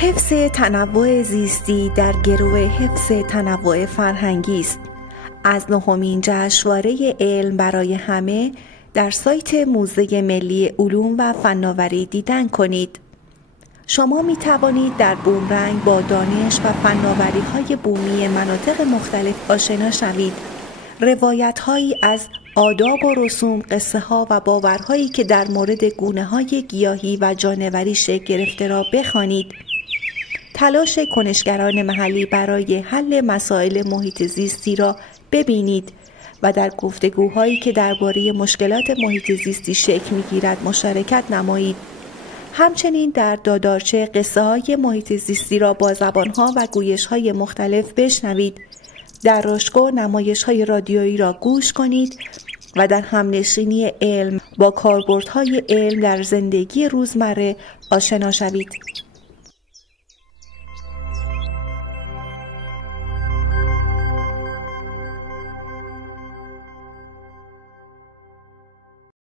حفظ تنوع زیستی در گرو حفظ تنوع فرهنگی است. از 9مین جشنواره علم برای همه در سایت موزه ملی علوم و فناوری دیدن کنید. شما می توانید در بومرنگ با دانش و فناوری‌های بومی مناطق مختلف آشنا شوید. روایت‌هایی از آداب و رسوم، قصه‌ها و باورهایی که در مورد گونه‌های گیاهی و جانوری شکل گرفته را بخوانید. تلاش کنشگران محلی برای حل مسائل محیط زیستی را ببینید و در گفتگوهایی که درباره مشکلات محیط زیستی شکل می‌گیرد مشارکت نمایید. همچنین در دادارچه قصه‌های محیط زیستی را با زبان‌ها و گویش‌های مختلف بشنوید. در رشگو نمایش‌های رادیویی را گوش کنید و در همنشینی علم با کاربردهای علم در زندگی روزمره آشنا شوید.